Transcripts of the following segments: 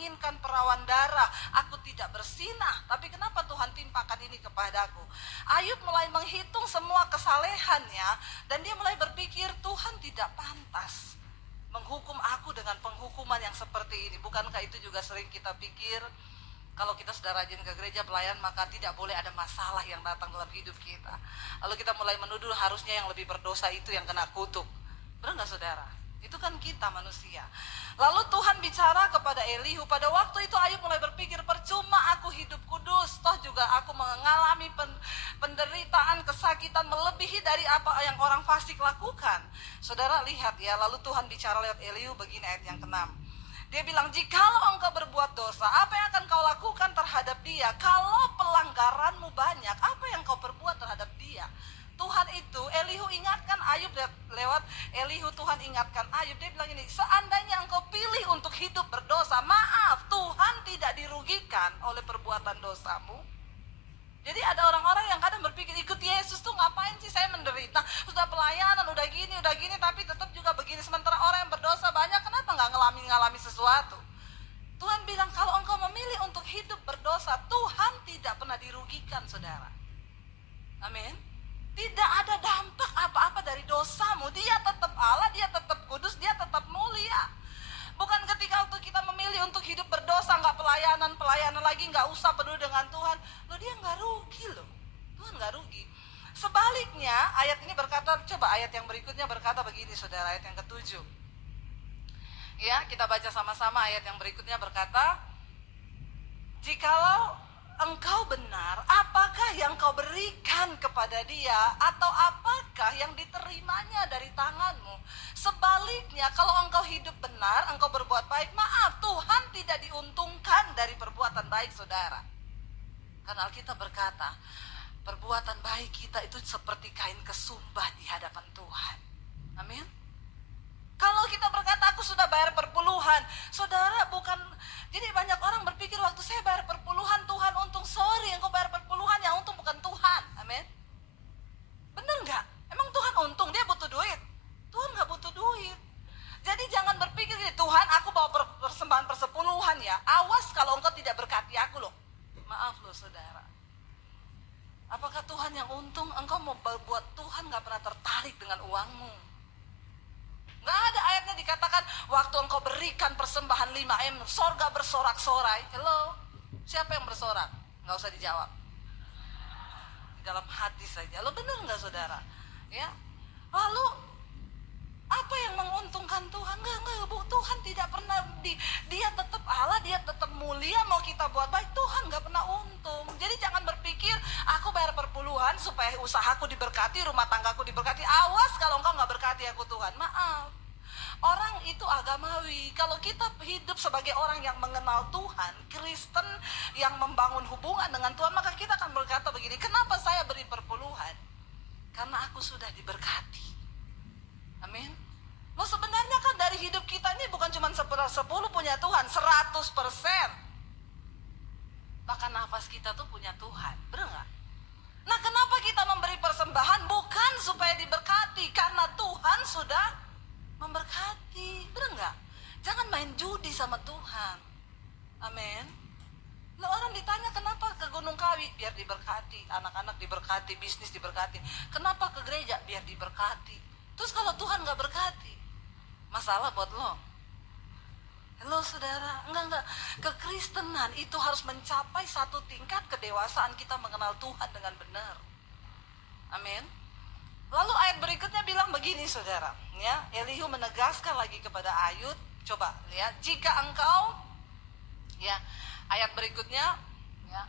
menginginkan perawan darah, aku tidak bersinah, tapi kenapa Tuhan timpakan ini kepadaku? Ayub mulai menghitung semua kesalehannya, dan dia mulai berpikir, Tuhan tidak pantas menghukum aku dengan penghukuman yang seperti ini. Bukankah itu juga sering kita pikir? Kalau kita sudah rajin ke gereja pelayan, maka tidak boleh ada masalah yang datang dalam hidup kita. Lalu kita mulai menuduh harusnya yang lebih berdosa itu yang kena kutuk. Benar gak saudara? Itu kan kita manusia. Lalu Tuhan bicara kepada Elihu. Pada waktu itu Ayub mulai berpikir, percuma aku hidup kudus, toh juga aku mengalami penderitaan, kesakitan melebihi dari apa yang orang fasik lakukan. Saudara lihat ya, lalu Tuhan bicara lewat Elihu begini ayat yang ke-6. Dia bilang, jikalau engkau berbuat dosa, apa yang akan kau lakukan terhadap dia? Kalau pelanggaranmu banyak, apa yang kau perbuat terhadap dia? Tuhan itu, Elihu ingatkan Ayub lewat Elihu, Tuhan ingatkan Ayub. Dia bilang ini, seandainya engkau pilih untuk hidup berdosa, maaf, Tuhan tidak dirugikan oleh perbuatan dosamu. Jadi ada orang-orang yang kadang berpikir, ikut Yesus tuh ngapain sih saya menderita, sudah pelayanan, udah gini, tapi tetap juga begini. Sementara orang yang berdosa banyak, kenapa gak ngalami sesuatu? Tuhan bilang, kalau engkau memilih untuk hidup berdosa, Tuhan tidak pernah dirugikan, saudara. Amin. Tidak ada dampak apa-apa dari dosamu. Dia tetap Allah, dia tetap kudus, dia tetap mulia. Bukan ketika waktu kita memilih untuk hidup berdosa, gak pelayanan lagi, gak usah peduli dengan Tuhan, loh dia gak rugi loh. Tuhan gak rugi. Sebaliknya, ayat ini berkata, coba ayat yang berikutnya berkata begini saudara, ayat yang ke-7. Ya, kita baca sama-sama ayat yang berikutnya berkata, jikalau engkau benar, apakah yang kau berikan kepada dia, atau apakah yang diterimanya dari tanganmu? Sebaliknya, kalau engkau hidup benar, engkau berbuat baik, maaf, Tuhan tidak diuntungkan dari perbuatan baik, saudara. Karena Alkitab berkata, perbuatan baik kita itu seperti kain kesumbah di hadapan Tuhan. Amin. Kalau kita berkata, aku sudah bayar perpuluhan, saudara, bukan. Jadi banyak orang berpikir, waktu saya bayar perpuluhan, Tuhan untung. Sorry, engkau bayar perpuluhan, yang untung bukan Tuhan. Amin. Benar gak? Emang Tuhan untung, dia butuh duit? Tuhan gak butuh duit. Jadi jangan berpikir, Tuhan aku bawa persembahan persepuluhan ya, awas kalau engkau tidak berkati aku loh. Maaf loh saudara. Apakah Tuhan yang untung? Engkau mau berbuat, Tuhan gak pernah tertarik dengan uangmu. Gak ada ayatnya dikatakan, waktu engkau berikan persembahan 5M, sorga bersorak-sorai. Hello, siapa yang bersorak? Gak usah dijawab. Di dalam hati saja. Lo benar gak saudara? Ya. Lalu apa yang menguntungkan Tuhan? Enggak, Bu. Tuhan tidak pernah, dia tetap Allah, dia tetap mulia. Mau kita buat baik, Tuhan gak pernah untung. Jadi jangan berpikir, aku bayar perpuluhan supaya usahaku diberkati, rumah tanggaku diberkati. Awas kalau engkau gak berkati aku Tuhan. Maaf. Orang itu agamawi. Kalau kita hidup sebagai orang yang mengenal Tuhan, Kristen yang membangun hubungan dengan Tuhan, maka kita akan berkata begini, kenapa saya beri perpuluhan? Karena aku sudah diberkati. Amin. Lo sebenarnya kan dari hidup kita ini bukan cuma 10 punya Tuhan, 100%. Bahkan nafas kita tuh punya Tuhan. Bener gak? Nah kenapa kita memberi persembahan? Bukan supaya diberkati, karena Tuhan sudah memberkati. Bener gak? Jangan main judi sama Tuhan. Amin. Lo orang ditanya kenapa ke Gunung Kawi? Biar diberkati, anak-anak diberkati, bisnis diberkati. Kenapa ke gereja? Biar diberkati. Terus kalau Tuhan gak berkati, masalah buat lo. Halo saudara, enggak. Kekristenan itu harus mencapai satu tingkat kedewasaan kita mengenal Tuhan dengan benar. Amin. Lalu ayat berikutnya bilang begini saudara, ya, Elihu menegaskan lagi kepada Ayub, coba lihat, jika engkau, ya, ayat berikutnya, ya,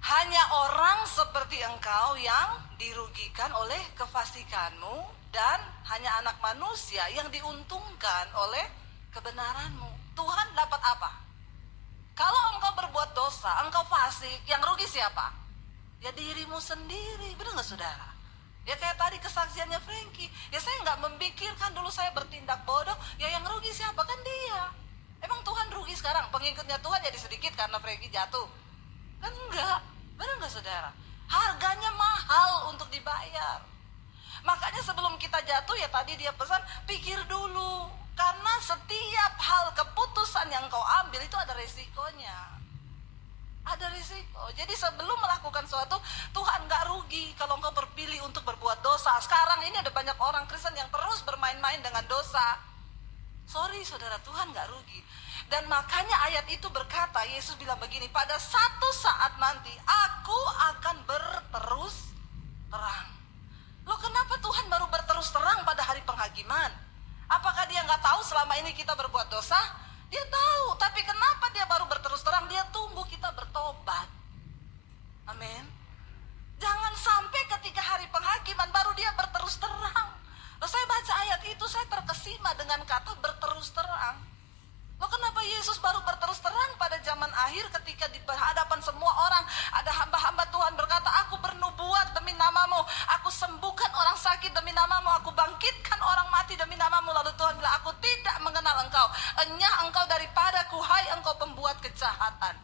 hanya orang seperti engkau yang dirugikan oleh kefasikanmu, dan hanya anak manusia yang diuntungkan oleh kebenaranmu. Tuhan dapat apa? Kalau engkau berbuat dosa, engkau fasik, yang rugi siapa? Ya dirimu sendiri. Benar gak saudara? Ya kayak tadi kesaksiannya Frankie, ya saya gak memikirkan dulu saya bertindak bodoh, ya yang rugi siapa? Kan dia. Emang Tuhan rugi sekarang? Pengikutnya Tuhan jadi sedikit karena Frankie jatuh? Kan enggak. Benar gak saudara? Harganya mahal untuk dibayar. Makanya sebelum kita jatuh ya tadi dia pesan, pikir dulu. Karena setiap hal keputusan yang kau ambil itu ada resikonya. Ada risiko. Jadi sebelum melakukan sesuatu, Tuhan gak rugi kalau engkau berpilih untuk berbuat dosa. Sekarang ini ada banyak orang Kristen yang terus bermain-main dengan dosa. Sorry saudara, Tuhan gak rugi. Dan makanya ayat itu berkata, Yesus bilang begini, pada satu saat nanti aku akan berterus terang. Loh kenapa Tuhan baru berterus terang pada hari penghakiman? Apakah dia gak tahu selama ini kita berbuat dosa? Dia tahu, tapi kenapa dia baru berterus terang? Dia tunggu kita bertobat. Amin. Jangan sampai ketika hari penghakiman baru dia berterus terang. Loh saya baca ayat itu, saya terkesima dengan kata berterus terang. Loh kenapa Yesus baru berterus terang pada zaman akhir ketika di hadapan semua orang ada hamba-hamba Tuhan berkata, aku bernubuat demi namamu, aku sembuhkan orang sakit demi namamu, aku bangkitkan orang mati demi namamu. Lalu Tuhan bilang, aku tidak mengenal engkau, enyah engkau daripadaku, hai engkau pembuat kejahatan.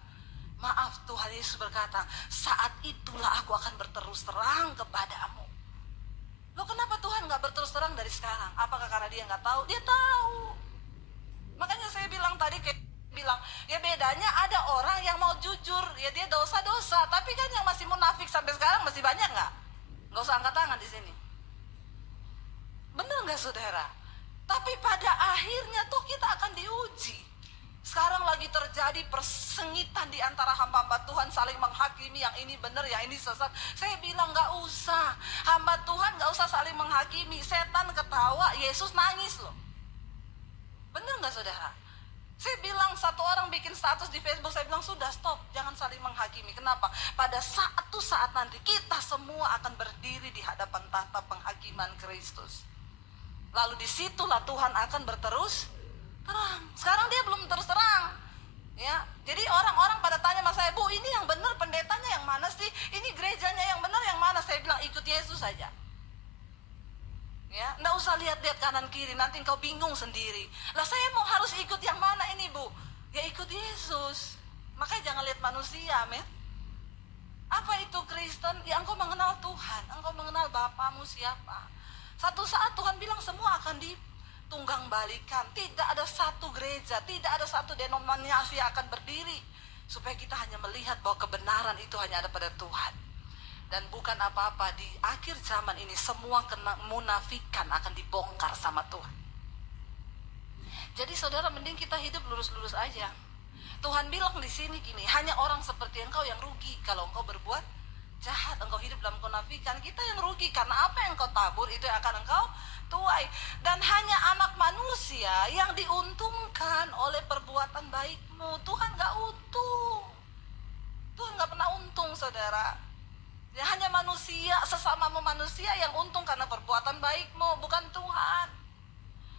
Maaf, Tuhan Yesus berkata, saat itulah aku akan berterus terang kepadamu. Loh kenapa Tuhan gak berterus terang dari sekarang? Apakah karena dia gak tahu? Dia tahu. Makanya saya bilang tadi, kayak bilang, ya bedanya ada orang yang mau jujur, ya dia dosa-dosa, tapi kan yang masih munafik sampai sekarang masih banyak nggak? Nggak usah angkat tangan di sini. Bener nggak saudara? Tapi pada akhirnya tuh kita akan diuji. Sekarang lagi terjadi persengitan di antara hamba-hamba Tuhan saling menghakimi, yang ini benar, yang ini sesat. Saya bilang nggak usah, hamba Tuhan nggak usah saling menghakimi. Setan ketawa, Yesus nangis loh. Bener gak saudara? Saya bilang satu orang bikin status di Facebook, saya bilang sudah stop, jangan saling menghakimi. Kenapa? Pada satu saat nanti kita semua akan berdiri di hadapan tahta penghakiman Kristus. Lalu disitulah Tuhan akan berterus terang. Sekarang dia belum terus terang. Ya, jadi orang-orang pada tanya sama saya, Bu ini yang benar pendetanya yang mana sih? Ini gerejanya yang benar yang mana? Saya bilang ikut Yesus saja. Ya, nggak usah lihat-lihat kanan kiri, nanti engkau bingung sendiri. Lah saya mau harus ikut yang mana ini Bu? Ya ikut Yesus. Makanya jangan lihat manusia, men. Apa itu Kristen? Ya engkau mengenal Tuhan, engkau mengenal Bapamu siapa. Satu saat Tuhan bilang semua akan ditunggang balikan. Tidak ada satu gereja, tidak ada satu denominasi yang akan berdiri. Supaya kita hanya melihat bahwa kebenaran itu hanya ada pada Tuhan. Dan bukan apa-apa, di akhir zaman ini semua kemunafikan akan dibongkar sama Tuhan. Jadi saudara, mending kita hidup lurus-lurus aja. Tuhan bilang di sini gini, hanya orang seperti engkau yang rugi kalau engkau berbuat jahat, engkau hidup dalam kemunafikan. Kita yang rugi karena apa yang engkau tabur itu yang akan engkau tuai. Dan hanya anak manusia yang diuntungkan oleh perbuatan baikmu. Tuhan gak untung. Tuhan gak pernah untung saudara. Ya, hanya manusia, sesamamu manusia yang untung karena perbuatan baikmu, bukan Tuhan.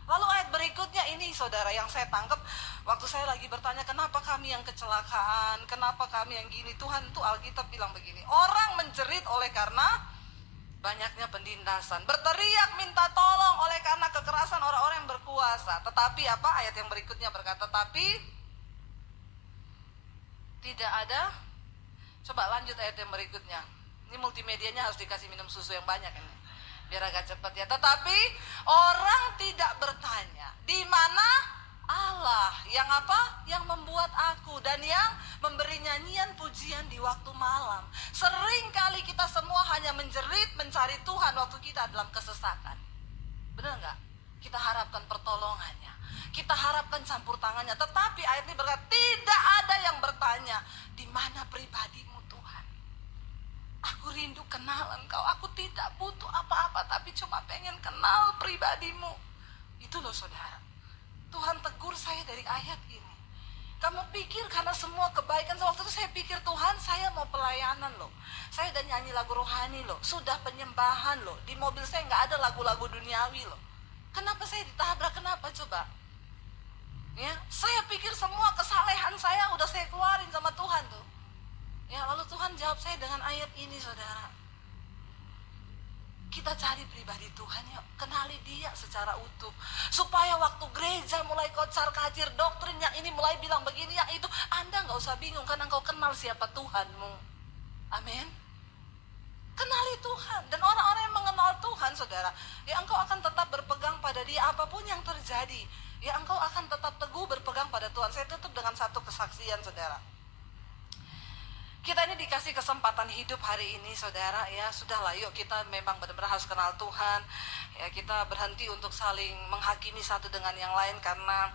Lalu ayat berikutnya ini saudara yang saya tangkap waktu saya lagi bertanya, kenapa kami yang kecelakaan, kenapa kami yang gini. Tuhan tuh Alkitab bilang begini, orang menjerit oleh karena banyaknya penindasan, berteriak minta tolong oleh karena kekerasan orang-orang yang berkuasa. Tetapi apa ayat yang berikutnya berkata, tapi tidak ada. Coba lanjut ayat yang berikutnya. Ini multimedianya harus dikasih minum susu yang banyak ini, biar agak cepat ya. Tetapi orang tidak bertanya, di mana Allah yang apa? Yang membuat aku dan yang memberi nyanyian pujian di waktu malam. Sering kali kita semua hanya menjerit mencari Tuhan waktu kita dalam kesesatan. Benar nggak? Kita harapkan pertolongannya, kita harapkan campur tangannya. Tetapi ayat ini berkata, tidak ada yang bertanya, di mana pribadimu? Aku rindu kenal engkau, aku tidak butuh apa-apa, tapi cuma pengen kenal pribadimu. Itu loh saudara, Tuhan tegur saya dari ayat ini. Kamu pikir karena semua kebaikan, waktu itu saya pikir Tuhan saya mau pelayanan loh, saya udah nyanyi lagu rohani loh, sudah penyembahan loh, di mobil saya gak ada lagu-lagu duniawi loh. Kenapa saya ditabrak, kenapa coba? Ya, saya pikir semua kesalehan saya udah saya keluarin sama Tuhan tuh. Ya, lalu Tuhan jawab saya dengan ayat ini saudara. Kita cari pribadi Tuhan yuk, kenali dia secara utuh. Supaya waktu gereja mulai kocar kacir, doktrin yang ini mulai bilang begini, yang itu, Anda gak usah bingung karena engkau kenal siapa Tuhanmu. Amin. Kenali Tuhan. Dan orang-orang yang mengenal Tuhan, saudara, ya engkau akan tetap berpegang pada Dia apapun yang terjadi. Ya engkau akan tetap teguh berpegang pada Tuhan. Saya tutup dengan satu kesaksian, saudara. Kita ini dikasih kesempatan hidup hari ini, saudara, ya sudahlah, yuk kita memang benar-benar harus kenal Tuhan. Ya kita berhenti untuk saling menghakimi satu dengan yang lain, karena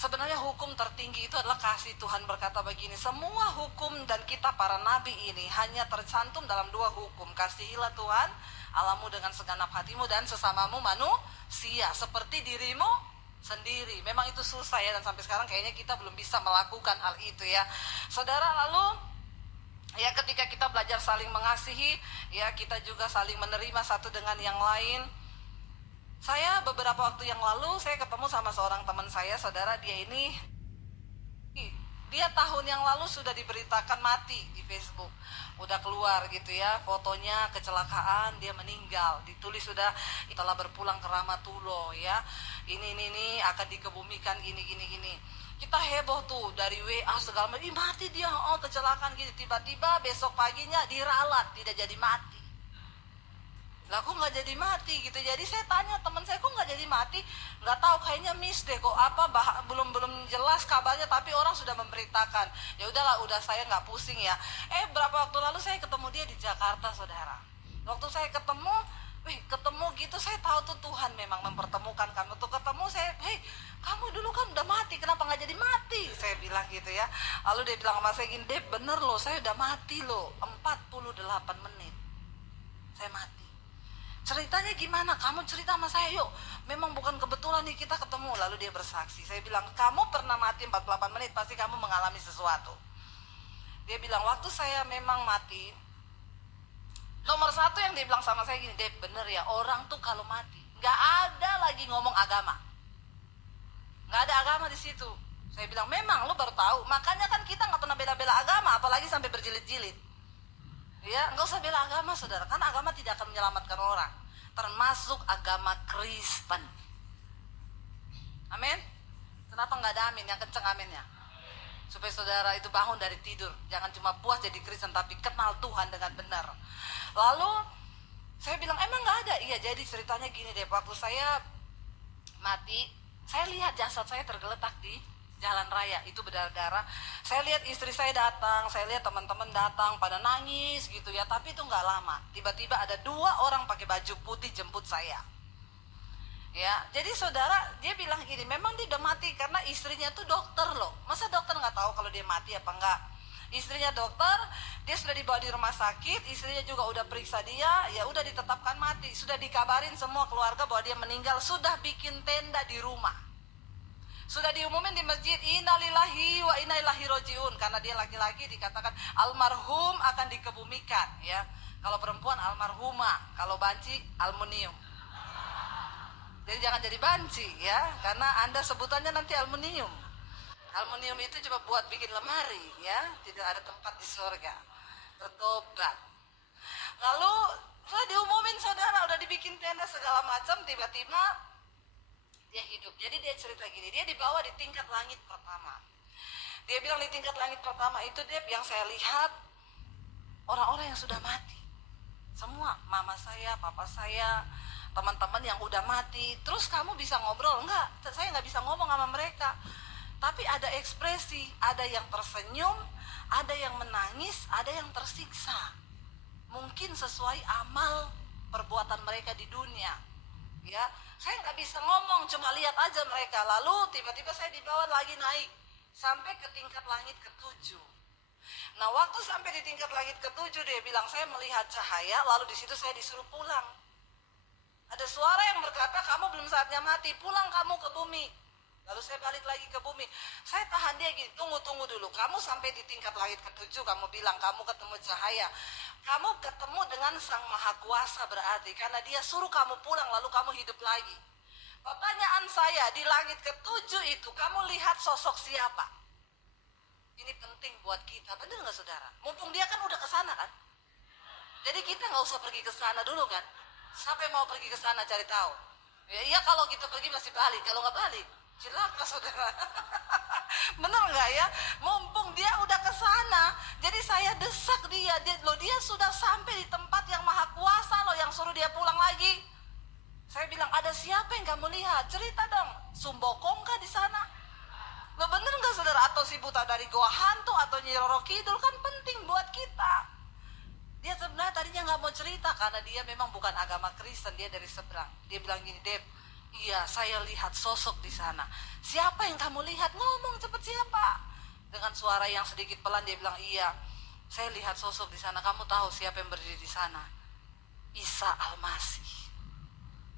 sebenarnya hukum tertinggi itu adalah kasih. Tuhan berkata begini, semua hukum dan kita para nabi ini hanya tercantum dalam 2 hukum. Kasihilah Tuhan Allahmu dengan segenap hatimu dan sesamamu manusia seperti dirimu sendiri. Memang itu susah ya, dan sampai sekarang kayaknya kita belum bisa melakukan hal itu ya, saudara. Lalu ya ketika kita belajar saling mengasihi, ya kita juga saling menerima satu dengan yang lain. Saya beberapa waktu yang lalu saya ketemu sama seorang teman saya, saudara. Dia tahun yang lalu sudah diberitakan mati di Facebook. Udah keluar gitu ya, fotonya kecelakaan, dia meninggal. Ditulis sudah telah berpulang ke Rahmatullah ya. Ini akan dikebumikan gini. Kita heboh tuh dari WA segala macam. Mati dia, oh kecelakaan gitu. Tiba-tiba besok paginya diralat, tidak jadi mati. Lah kok nggak jadi mati gitu. Jadi saya tanya teman saya, kok nggak jadi mati? Nggak tahu, kayaknya miss deh, kok apa belum jelas kabarnya, tapi orang sudah memberitakan. Ya udahlah, udah saya nggak pusing ya. Berapa waktu lalu saya ketemu dia di Jakarta, saudara. Waktu saya ketemu gitu, saya tahu tuh Tuhan memang mempertemukan kami. Waktu ketemu saya, kamu dulu kan udah mati, kenapa nggak jadi mati? Saya bilang gitu ya. Lalu dia bilang sama saya gini, Dep, bener loh, saya udah mati loh, 48 menit saya mati. Ceritanya gimana? Kamu cerita sama saya yuk. Memang bukan kebetulan nih kita ketemu. Lalu dia bersaksi. Saya bilang, kamu pernah mati 48 menit, pasti kamu mengalami sesuatu. Dia bilang, waktu saya memang mati, nomor 1 yang dia bilang sama saya gini, Dep, bener ya, orang tuh kalau mati gak ada lagi ngomong agama, gak ada agama di situ. Saya bilang, memang lu baru tahu, makanya kan kita gak pernah bela-bela agama, apalagi sampai berjilid-jilid. Ya, nggak usah bela agama, saudara, karena agama tidak akan menyelamatkan orang, termasuk agama Kristen. Amin. Kenapa nggak ada amin? Yang kenceng aminnya, supaya saudara itu bangun dari tidur, jangan cuma puas jadi Kristen, tapi kenal Tuhan dengan benar. Lalu saya bilang, emang nggak ada? Iya, jadi ceritanya gini deh, waktu saya mati, saya lihat jasad saya tergeletak di jalan raya, itu berdarah-darah. Saya lihat istri saya datang, saya lihat teman-teman datang pada nangis gitu ya, tapi itu nggak lama. Tiba-tiba ada 2 orang pakai baju putih jemput saya. Ya, jadi saudara, dia bilang gini, memang dia udah mati karena istrinya tuh dokter loh. Masa dokter nggak tahu kalau dia mati apa enggak? Istrinya dokter, dia sudah dibawa di rumah sakit, istrinya juga udah periksa dia, ya udah ditetapkan mati. Sudah dikabarin semua keluarga bahwa dia meninggal, sudah bikin tenda di rumah. Sudah diumumin di masjid, innalillahi wa inna ilaihi rajiun, karena dia laki-laki dikatakan almarhum akan dikebumikan ya. Kalau perempuan almarhumah, kalau banci aluminium. Jadi jangan jadi banci ya, karena Anda sebutannya nanti aluminium. Aluminium itu cuma buat bikin lemari ya, tidak ada tempat di surga. Bertobat. Lalu sudah diumumin, saudara, udah dibikin tenda segala macam, tiba-tiba dia hidup. Jadi dia cerita gini, dia dibawa di tingkat langit pertama. Dia bilang di tingkat langit pertama itu, Dep, yang saya lihat orang-orang yang sudah mati. Semua, mama saya, papa saya, teman-teman yang udah mati. Terus kamu bisa ngobrol? Enggak, saya nggak bisa ngomong sama mereka. Tapi ada ekspresi, ada yang tersenyum, ada yang menangis, ada yang tersiksa. Mungkin sesuai amal perbuatan mereka di dunia. Ya, saya nggak bisa ngomong, cuma lihat aja mereka. Lalu tiba-tiba saya dibawa lagi naik sampai ke tingkat langit ke-7. Nah, waktu sampai di tingkat langit ke-7, dia bilang saya melihat cahaya. Lalu di situ saya disuruh pulang. Ada suara yang berkata, kamu belum saatnya mati, pulang kamu ke bumi. Lalu saya balik lagi ke bumi. Saya tahan dia gini, tunggu dulu. Kamu sampai di tingkat langit ke-7, kamu bilang kamu ketemu cahaya. Kamu ketemu dengan Sang Maha Kuasa berarti, karena dia suruh kamu pulang lalu kamu hidup lagi. Pertanyaan saya, di langit ke-7 itu kamu lihat sosok siapa? Ini penting buat kita, benar nggak saudara? Mumpung dia kan udah ke sana kan? Jadi kita nggak usah pergi ke sana dulu kan? Siapa yang mau pergi ke sana cari tahu? Ya iya, kalau kita pergi masih balik, kalau nggak balik. Cilaka saudara. Bener nggak ya? Mumpung dia udah ke sana, jadi saya desak dia sudah sampai di tempat yang maha kuasa loh, yang suruh dia pulang lagi. Saya bilang, ada siapa yang kamu lihat? Cerita dong. Sumbokong kah di sana? Lo bener nggak saudara? Atau si buta dari goa hantu atau Nyi Roro Kidul, kan penting buat kita. Dia sebenarnya tadinya nggak mau cerita karena dia memang bukan agama Kristen, dia dari seberang. Dia bilang gini, Dep, iya saya lihat sosok di sana. Siapa yang kamu lihat? Ngomong cepet, siapa? Dengan suara yang sedikit pelan dia bilang, iya saya lihat sosok di sana. Kamu tahu siapa yang berdiri di sana? Isa Al-Masih.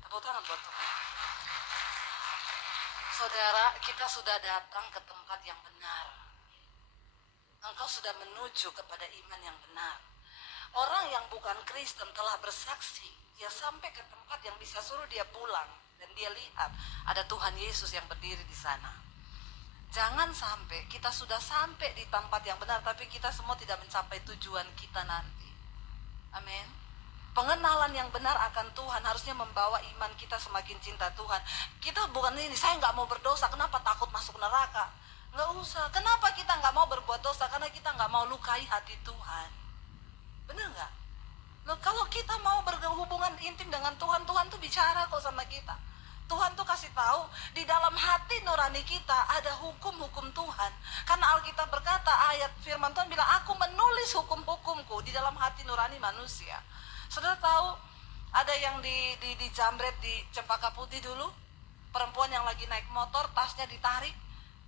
Tepuk tangan buat Tuhan. Saudara, kita sudah datang ke tempat yang benar. Engkau sudah menuju kepada iman yang benar. Orang yang bukan Kristen telah bersaksi, dia sampai ke tempat yang bisa suruh dia pulang, dan dia lihat ada Tuhan Yesus yang berdiri di sana. Jangan sampai kita sudah sampai di tempat yang benar, tapi kita semua tidak mencapai tujuan kita nanti. Amin. Pengenalan yang benar akan Tuhan harusnya membawa iman kita semakin cinta Tuhan. Kita bukan ini, saya nggak mau berdosa, kenapa takut masuk neraka? Nggak usah. Kenapa kita nggak mau berbuat dosa? Karena kita nggak mau lukai hati Tuhan. Bener nggak? Loh, kalau kita mau berhubungan intim dengan Tuhan, Tuhan tuh bicara kok sama kita. Tuhan tuh kasih tahu di dalam hati nurani kita ada hukum-hukum Tuhan. Karena Alkitab berkata, ayat firman Tuhan bilang, aku menulis hukum-hukumku di dalam hati nurani manusia. Saudara tahu ada yang dijamret di Cempaka Putih dulu, perempuan yang lagi naik motor, tasnya ditarik,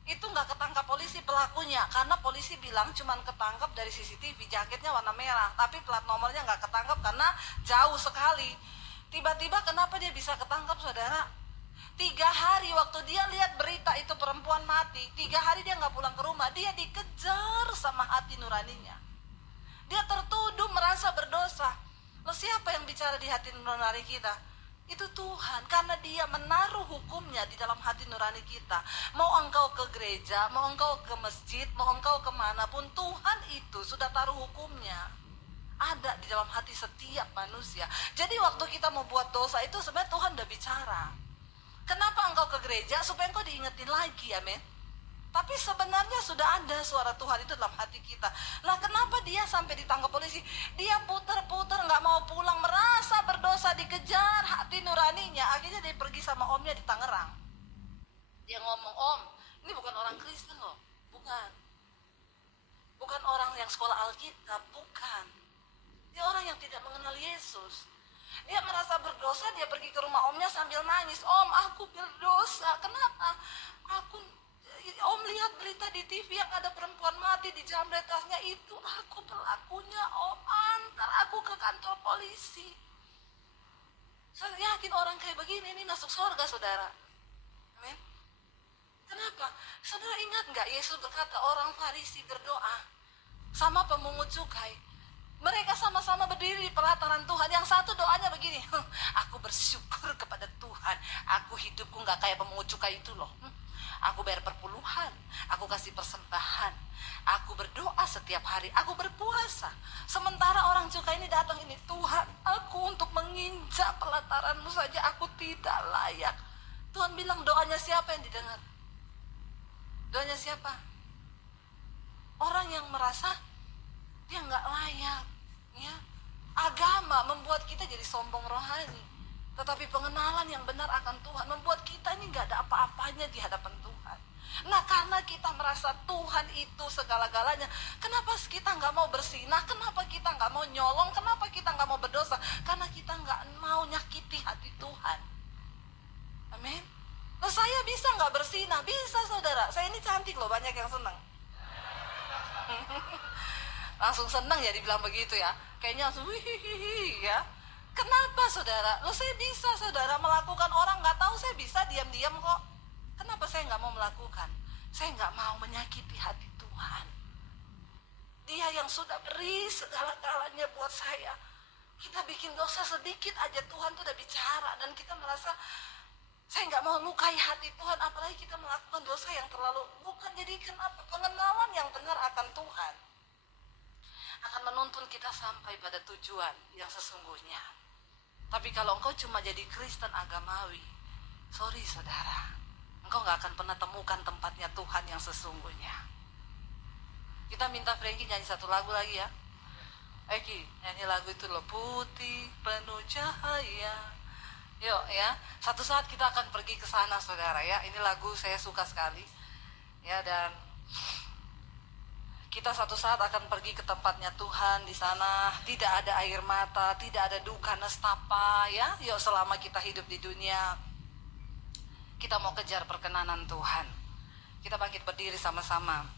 itu nggak ketangkap polisi pelakunya, karena polisi bilang cuman ketangkap dari CCTV, jaketnya warna merah, tapi plat nomornya nggak ketangkap karena jauh sekali. Tiba-tiba kenapa dia bisa ketangkap saudara? 3 hari waktu dia lihat berita itu perempuan mati, 3 hari dia nggak pulang ke rumah, dia dikejar sama hati nuraninya. Dia tertuduh merasa berdosa. Loh, siapa yang bicara di hati nurani kita? Itu Tuhan, karena dia menaruh hukumnya di dalam hati nurani kita. Mau engkau ke gereja, mau engkau ke masjid, mau engkau kemanapun, Tuhan itu sudah taruh hukumnya. Ada di dalam hati setiap manusia. Jadi waktu kita mau buat dosa itu sebenarnya Tuhan udah bicara. Kenapa engkau ke gereja? Supaya engkau diingetin lagi, amin. Tapi sebenarnya sudah ada suara Tuhan itu dalam hati kita. Lah kenapa dia sampai ditangkap polisi? Dia puter-puter gak mau pulang, merasa berdosa, dikejar hati nuraninya. Akhirnya dia pergi sama omnya di Tangerang. Dia ngomong, Om, ini bukan orang Kristen loh. Bukan orang yang sekolah Alkitab, bukan. Dia orang yang tidak mengenal Yesus. Dia merasa berdosa, dia pergi ke rumah omnya sambil nangis. Om, aku berdosa. Kenapa? Om lihat berita di TV yang ada perempuan mati di jamret, tasnya itu aku pelakunya. Om, antar aku ke kantor polisi. Saya yakin orang kayak begini ini masuk surga saudara. Amin. Kenapa? Saudara ingat nggak Yesus berkata orang Farisi berdoa sama pemungut cukai. Mereka sama-sama berdiri di pelataran Tuhan. Yang satu doanya begini, aku bersyukur kepada Tuhan, aku hidupku nggak kayak pemungut cukai itu loh. Aku bayar perpuluhan, aku kasih persembahan, aku berdoa setiap hari, aku berpuasa. Sementara orang cukai ini datang ini, Tuhan, aku untuk menginjak pelataranmu saja aku tidak layak. Tuhan bilang, doanya siapa yang didengar? Doanya siapa? Orang yang merasa dia nggak layak, ya. Agama membuat kita jadi sombong rohani. Tetapi pengenalan yang benar akan Tuhan membuat kita ini gak ada apa-apanya di hadapan Tuhan. Nah, karena kita merasa Tuhan itu segala-galanya, kenapa kita gak mau bersinah? Kenapa kita gak mau nyolong? Kenapa kita gak mau berdosa? Karena kita gak mau nyakiti hati Tuhan. Amin. Nah, saya bisa gak bersinah? Bisa saudara. Saya ini cantik loh, banyak yang senang. Langsung senang ya dibilang begitu ya. Kayaknya langsung wihihihi ya. Kenapa saudara? Loh, saya bisa saudara melakukan, orang gak tahu saya bisa diam-diam kok. Kenapa saya gak mau melakukan? Saya gak mau menyakiti hati Tuhan. Dia yang sudah beri segala-galanya buat saya. Kita bikin dosa sedikit aja Tuhan tuh udah bicara. Dan kita merasa saya gak mau lukai hati Tuhan. Apalagi kita melakukan dosa yang terlalu, bukan. Jadi kenapa? Pengenalan yang benar akan Tuhan akan menuntun kita sampai pada tujuan yang sesungguhnya. Tapi kalau engkau cuma jadi Kristen agamawi, sorry saudara, engkau gak akan pernah temukan tempatnya Tuhan yang sesungguhnya. Kita minta Frankie nyanyi satu lagu lagi ya. Eki, nyanyi lagu itu loh, putih penuh cahaya. Yuk ya, satu saat kita akan pergi ke sana saudara ya. Ini lagu saya suka sekali. Ya, dan kita satu saat akan pergi ke tempatnya Tuhan di sana. Tidak ada air mata, tidak ada duka nestapa ya. Yuk, selama kita hidup di dunia, kita mau kejar perkenanan Tuhan. Kita bangkit berdiri sama-sama.